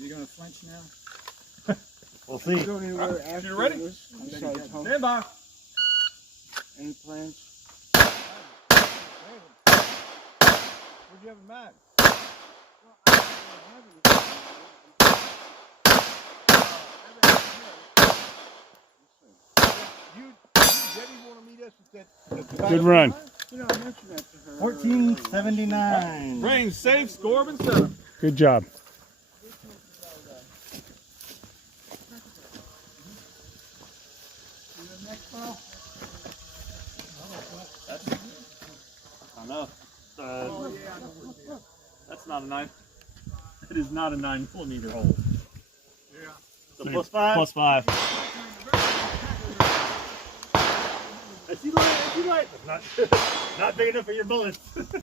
you gonna flinch now? We'll see. Go anywhere after you ready? this besides home? Stand by. Any plans? Where'd you have him back? You Debbie want to meet us at that? Good run. You know, I mentioned that to her. 1479. Range safe, Scorbin 7. Good job. I know. That's not a 9. It is not a 9mm hole. Yeah. So +5? +5. Is he right? Not big enough for your bullets.